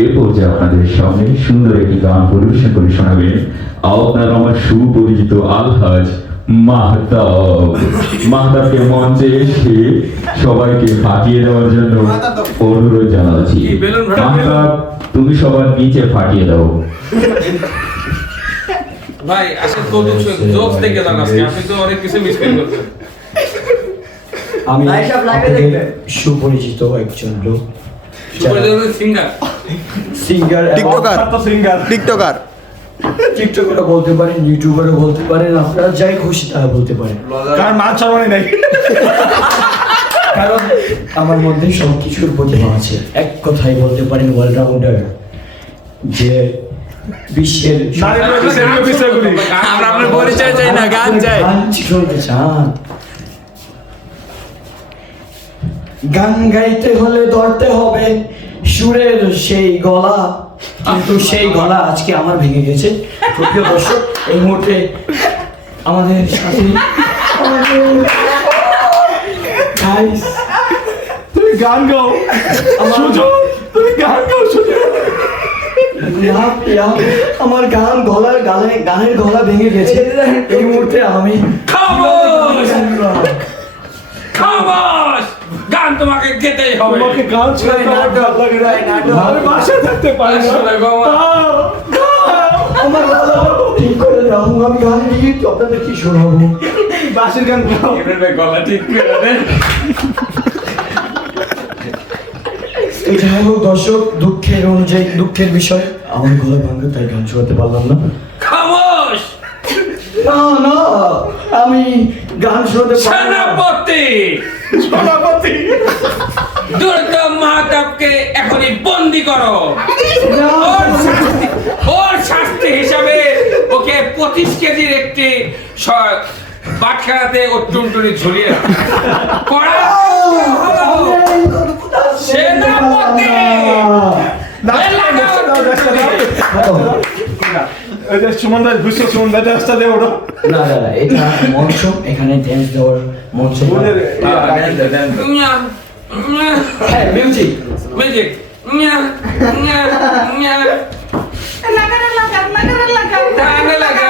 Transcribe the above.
এরপর যে আপনাদের সামনে সুন্দর একটি গান পরিবেশন করে শোনাবেন আপনার আমার সুপরিচিত আলহাজ মাহতাব। মাহতাবকে মঞ্চে এসে সবাইকে ফাটিয়ে দেওয়ার জন্য অনুরোধ জানাচ্ছি। মাহতাব, তুমি সবার নিচে ফাটিয়ে দাও। ভাই আসলে কৌতুক জোকস থেকে যান আজকে, আপনি তো অনেক কিছু মিস করছেন। আমি সুপরিচিত একজন লোক, সিঙ্গার সিঙ্গার, টিকটকার টিকটকারও বলতে পারেন, ইউটিউবারও বলতে পারেন, আপনারা যাই খুশি তারা বলতে পারেন। কারণ মান সম্মানই নাই, কারণ আমার মধ্যে সব কিছুর প্রতিভা আছে। এক কথাই বলতে পারেন অলরাউন্ডার, যে বিশ্বের আমরা আপনার পরিচয় চাই না, গান চাই। গান শুনতে চান? গান গাইতে হলে ধরতে হবে সুরের সেই গলা, কিন্তু সেই গলা আজকে আমার ভেঙে গেছে। প্রিয় দর্শক, এই মুহূর্তে আমাদের সাথে Guys, তুমি গান গাও সুজন, তুমি গান গাও সুজন। আমার গানের গলা ভেঙে গেছে। এই মুহূর্তে আমি খামোশ, গান তোমাকে গেতেই হবে। তোমাকে গান ছাড়া তো ভালো লাগে না, আমি বাসায় থাকতে পারি না। আমার গলা ঠিক করে দাও, আমি গান গিয়ে আপনাদের কি শোনাবো? বাসের গান গাও। গলা ঠিক করে দেন। যাই হোক দর্শক, দুঃখের অনুযায়ী দুঃখের বিষয়, আমার গলা ভাঙলো তাই গান শোনাতে পারলাম না। খামোশ, না না, আমি গান শোনাতে পারলাম না। সেনাপতি দ্রুত মাহতাবকে এখনই বন্দি করো। ওর শাস্তি হিসাবে ওকে 25 কেজির একটি বাটখারাতে ওর টুনটুনি ঝুলিয়ে করা। সেনাপতি ওই যে সুমনদার বিশ্ব সুমনদার রাস্তা দিয়ে ওঠো। না না না, এটা মঞ্চ, এখানে ড্যান্স দেওয়ার মঞ্চ। হ্যাঁ, মিউজিক মিউজিক লাগা